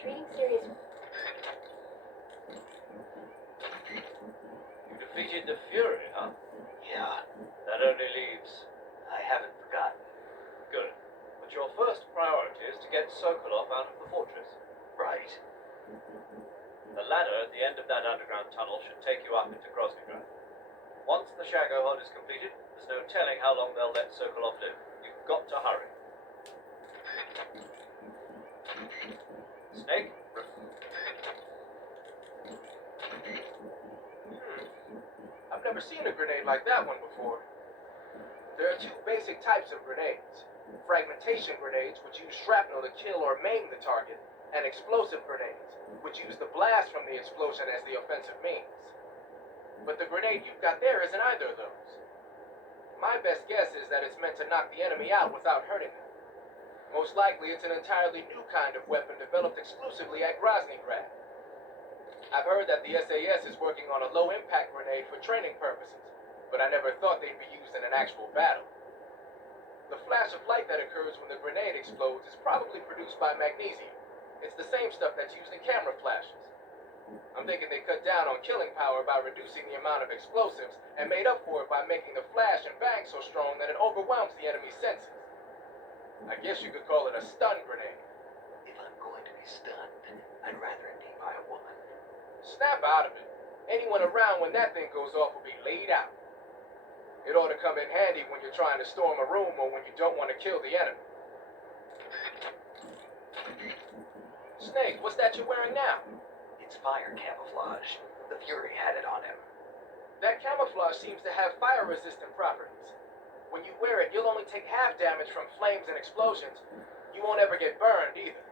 Treating serious. You defeated the Fury, huh? Yeah, That only leaves... I haven't forgotten. Good. But your first priority is to get Sokolov out of the fortress. Right. The ladder at the end of that underground tunnel should take you up into Groznygrad. Once the Shagohod is completed, there's no telling how long they'll let Sokolov live. You've got to hurry. Snake? I've never seen a grenade like that one before. There are two basic types of grenades. Fragmentation grenades, which use shrapnel to kill or maim the target, and explosive grenades, which use the blast from the explosion as the offensive means. But the grenade you've got there isn't either of those. My best guess is that it's meant to knock the enemy out without hurting them. Most likely it's an entirely new kind of weapon developed exclusively at Groznygrad. I've heard that the SAS is working on a low-impact grenade for training purposes, but I never thought they'd be used in an actual battle. The flash of light that occurs when the grenade explodes is probably produced by magnesium. It's the same stuff that's used in camera flashes. I'm thinking they cut down on killing power by reducing the amount of explosives and made up for it by making the flash and bang so strong that it overwhelms the enemy's senses. I guess you could call it a stun grenade. If I'm going to be stunned, I'd rather it be by a woman. Snap out of it. Anyone around when that thing goes off will be laid out. It ought to come in handy when you're trying to storm a room or when you don't want to kill the enemy. Snake, what's that you're wearing now? It's fire camouflage. The Fury had it on him. That camouflage seems to have fire-resistant properties. When you wear it, you'll only take half damage from flames and explosions. You won't ever get burned, either.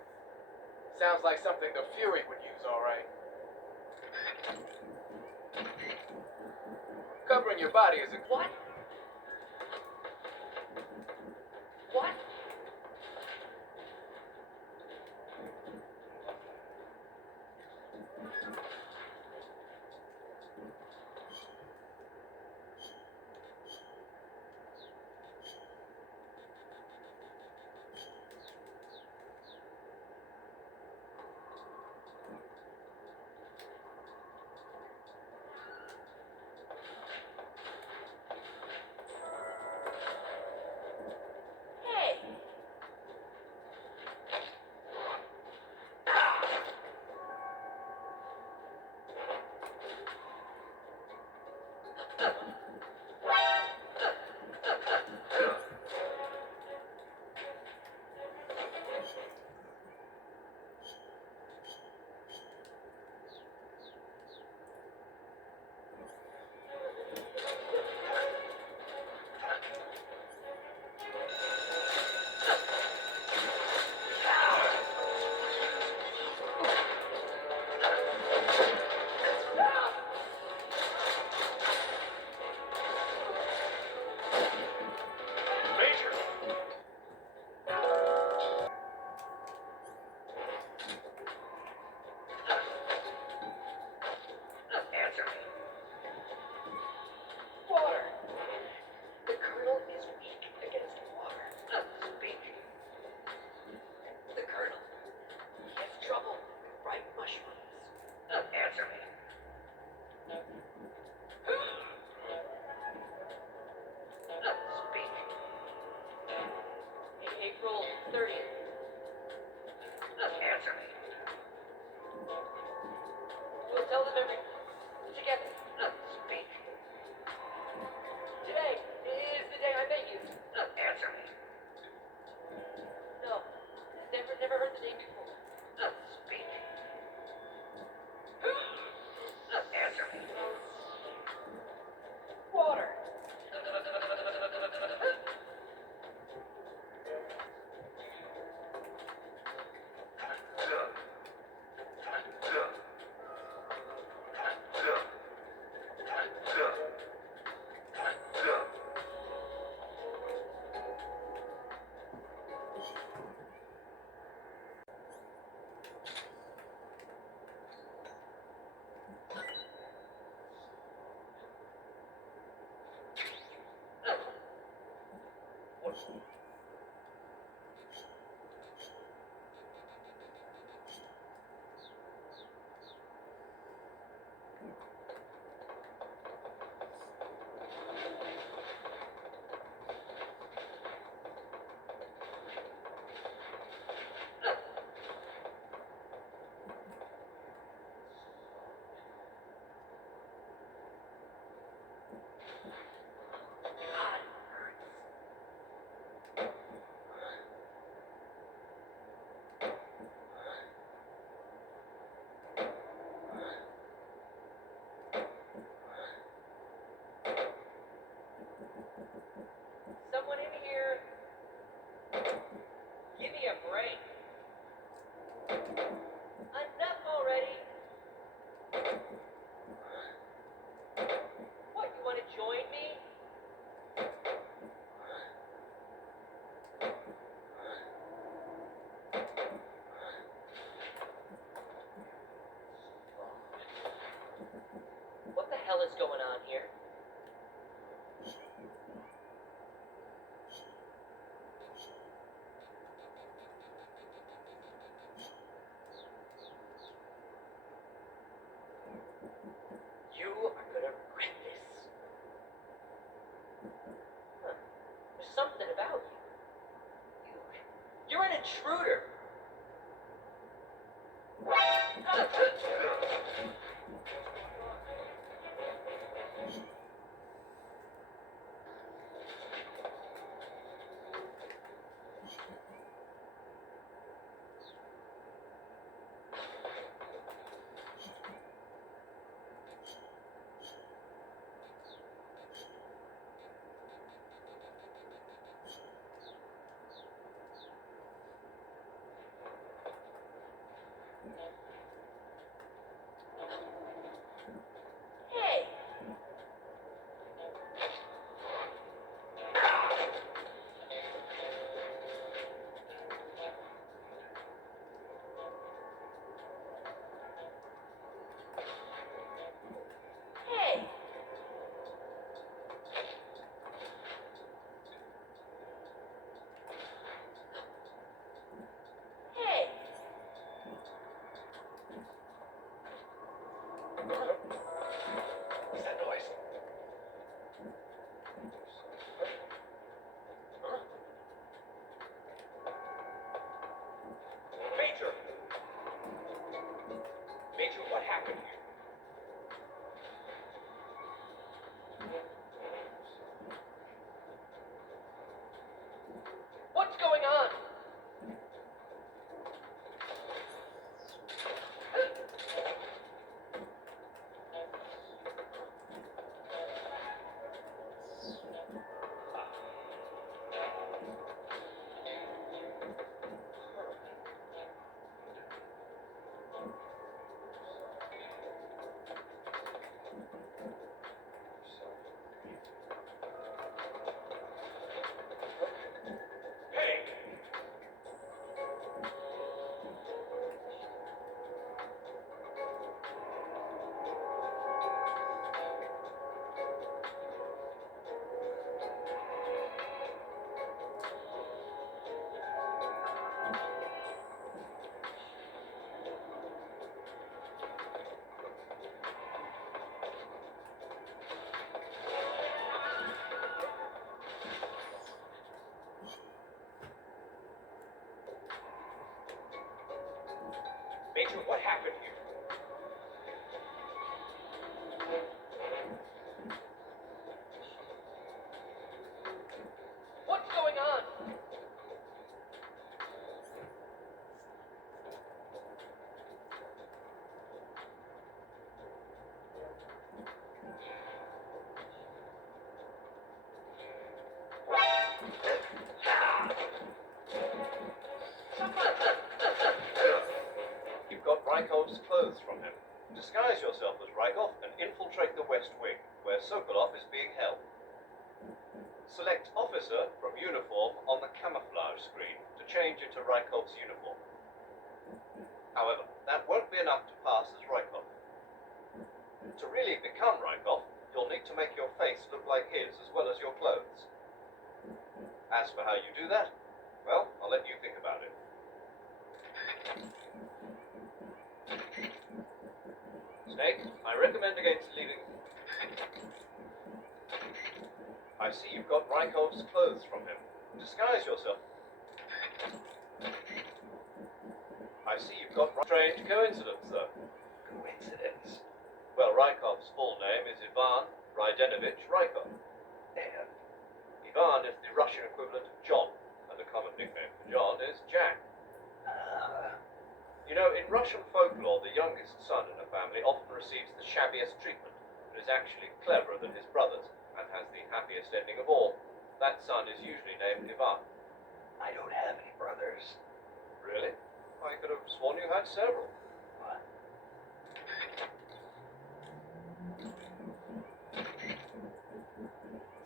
Sounds like something the Fury would use, all right. Covering your body is a... What? What? Hey! Major! Answer me. Water! The Colonel is weak against water. Speak. The Colonel. He has trouble with ripe mushrooms. Answer me. Speak. April 30th. Answer me. We'll tell them together. Speak. Today is the day I met you. Answer me. No. Never heard the name before. Speak. Answer me. Water. something about you. You're an intruder. Hey. Hey. Hey. What's that noise? Major! Major, what happened here? What's going on? Hey! Major, what happened here? What's going on? You've got Rykov's clothes from him. Disguise yourself as Rykov and infiltrate the West Wing, where Sokolov is being held. Select Officer from Uniform on the Camouflage screen to change into Rykov's uniform. However, that won't be enough to pass as Rykov. To really become Rykov, you'll need to make your face look like his as well as your clothes. As for how you do that, well, I'll let you think about it. Snake, I recommend against leaving... I see you've got Rykov's clothes from him. Disguise yourself. I see you've got... Strange coincidence, though. Coincidence. Well, Rykov's full name is Ivan Rydenovich Rykov. And Ivan is the Russian equivalent of John, and the common nickname for John is Jack. You know, in Russian folklore, the youngest son in a family often receives the shabbiest treatment, but is actually cleverer than his brothers, and has the happiest ending of all. That son is usually named Ivan. I don't have any brothers. Really? I could have sworn you had several. What?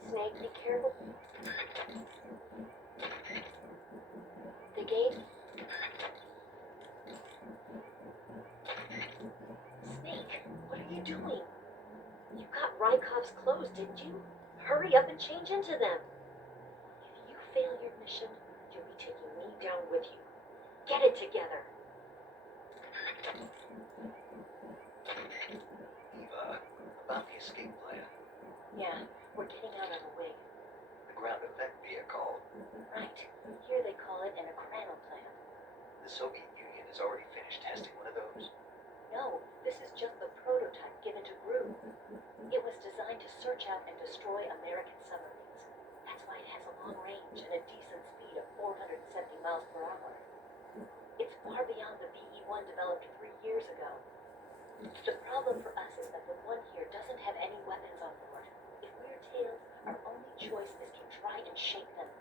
Snake, be careful. The gate. Snake, what are you doing? You got Rykov's clothes, didn't you? Hurry up and change into them. If you fail your mission, you'll be taking me down with you. Get it together. Eva, about the escape plan. Yeah, we're getting out of the way. The ground effect vehicle Soviet Union has already finished testing one of those? No, this is just the prototype given to Gru. It was designed to search out and destroy American submarines. That's why it has a long range and a decent speed of 470 miles per hour. It's far beyond the BE-1 developed 3 years ago. The problem for us is that the one here doesn't have any weapons on board. If we're tailed, our only choice is to try and shake them.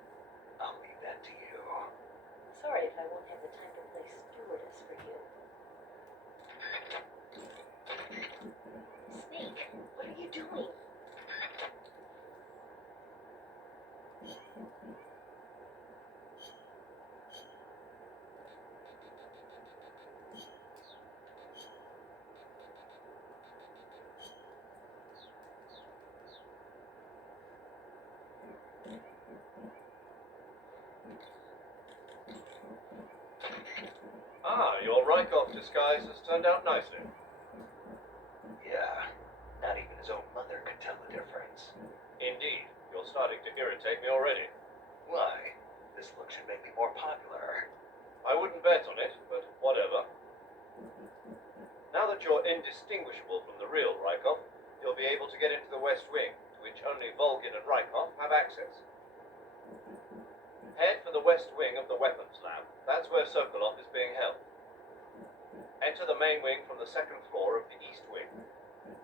I'll leave that to you. Sorry if I won't have the time to play stewardess for you. Snake, what are you doing? Ah, your Rykov disguise has turned out nicely. Yeah, not even his own mother could tell the difference. Indeed, you're starting to irritate me already. Why? This look should make me more popular. I wouldn't bet on it, but whatever. Now that you're indistinguishable from the real Rykov, you'll be able to get into the West Wing, to which only Volgin and Rykov have access. Head for the West Wing of the Weapons Lab. That's where Sokolov is being held. Enter the main wing from the second floor of the East Wing.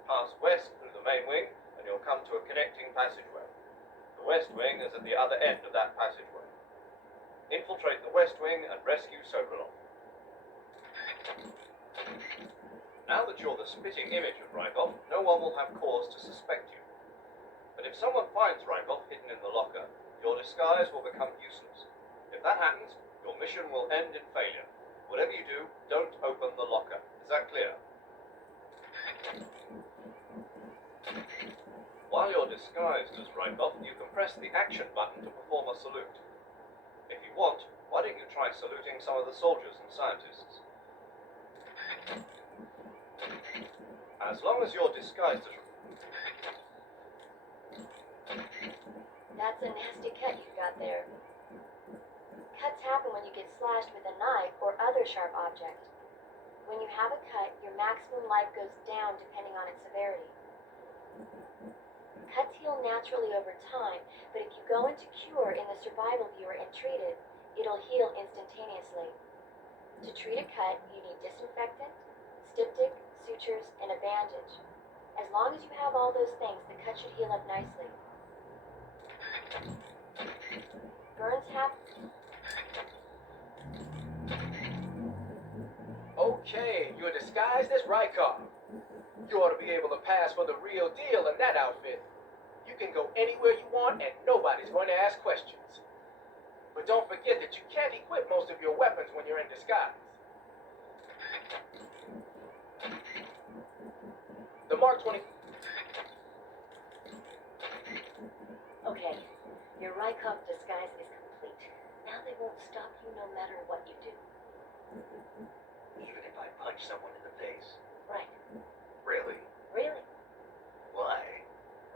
Pass west through the main wing, and you'll come to a connecting passageway. The West Wing is at the other end of that passageway. Infiltrate the West Wing and rescue Sokolov. Now that you're the spitting image of Rykov, no one will have cause to suspect you. But if someone finds Rykov hidden in the locker, your disguise will become useless. If that happens, your mission will end in failure. Whatever you do, don't open the locker. Is that clear? While you're disguised as Rykov, you can press the action button to perform a salute. If you want, why don't you try saluting some of the soldiers and scientists? As long as you're disguised as... That's a nasty cut you got there. Cuts happen when you get slashed with a knife or other sharp object. When you have a cut, your maximum life goes down depending on its severity. Cuts heal naturally over time, but if you go into cure in the survival viewer and treat it, it'll heal instantaneously. To treat a cut, you need disinfectant, styptic, sutures, and a bandage. As long as you have all those things, the cut should heal up nicely. Burns happen. Okay, you're disguised as Rykov. You ought to be able to pass for the real deal in that outfit. You can go anywhere you want and nobody's going to ask questions. But don't forget that you can't equip most of your weapons when you're in disguise. The Mark 20... Okay, your Rykov disguise is complete. Now they won't stop you no matter what you do. Even if I punch someone in the face. Right. Really? Really? Why?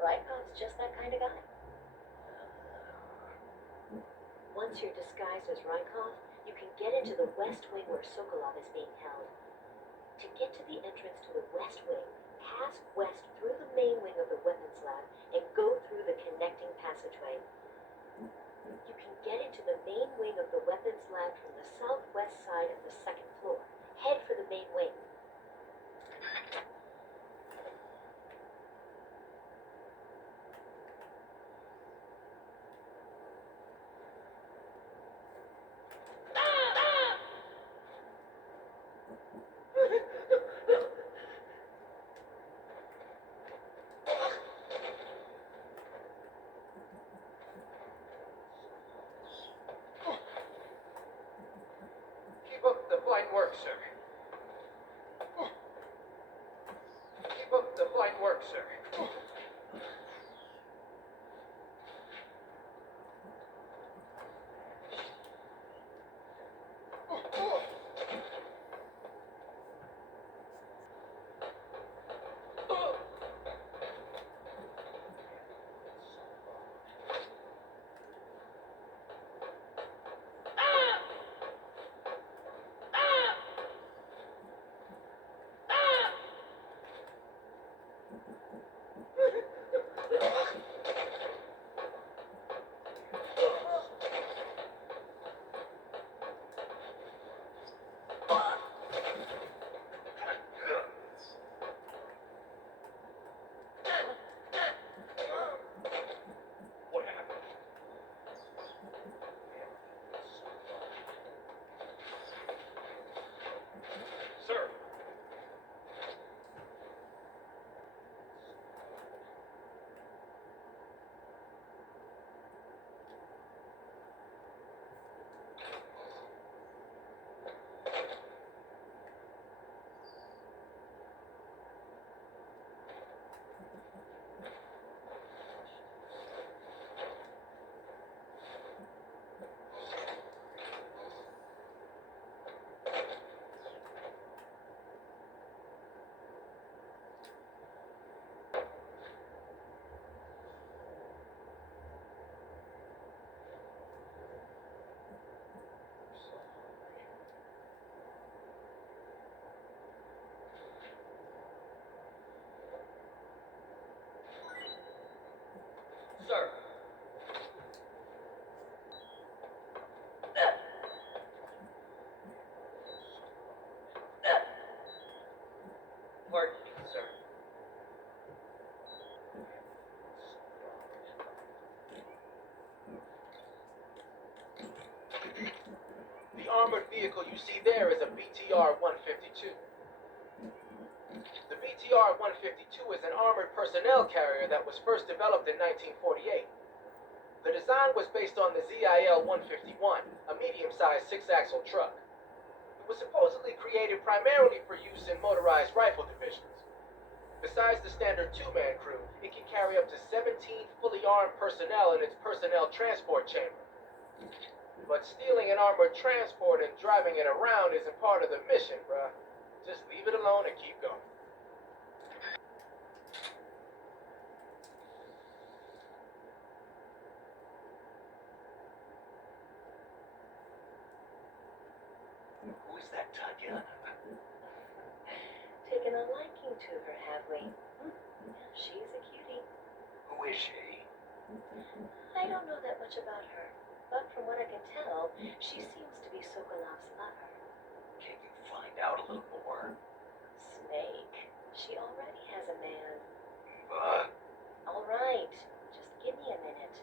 Rykov's just that kind of guy. Once you're disguised as Rykov, you can get into the West Wing where Sokolov is being held. To get to the entrance to the West Wing, pass west through the main wing of the Weapons Lab and go through the connecting passageway. You can get into the main wing of the Weapons Lab from the southwest side of the second floor. Head for the main wing. Keep up the fine work, sir. The armored vehicle you see there is a BTR-152. The BTR-152 is an armored personnel carrier that was first developed in 1948. The design was based on the ZIL-151, a medium-sized six-axle truck. It was supposedly created primarily for use in motorized rifle divisions. Besides the standard two-man crew, it can carry up to 17 fully armed personnel in its personnel transport chamber. But stealing an armored transport and driving it around isn't part of the mission, bruh. Just leave it alone and keep going. Who is that, Tanya? Taken a liking to her, have we? Yeah, she's a cutie. Who is she? I don't know that much about her, but from what I can tell, she seems to be Sokolov's lover. Can you find out a little more? Snake. She already has a man. Uh, All right, just give me a minute.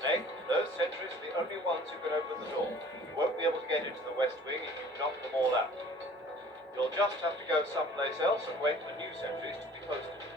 Snake, those sentries are the only ones who can open the door. You won't be able to get into the West Wing if you knock them all out. You'll just have to go someplace else and wait for new sentries to be posted.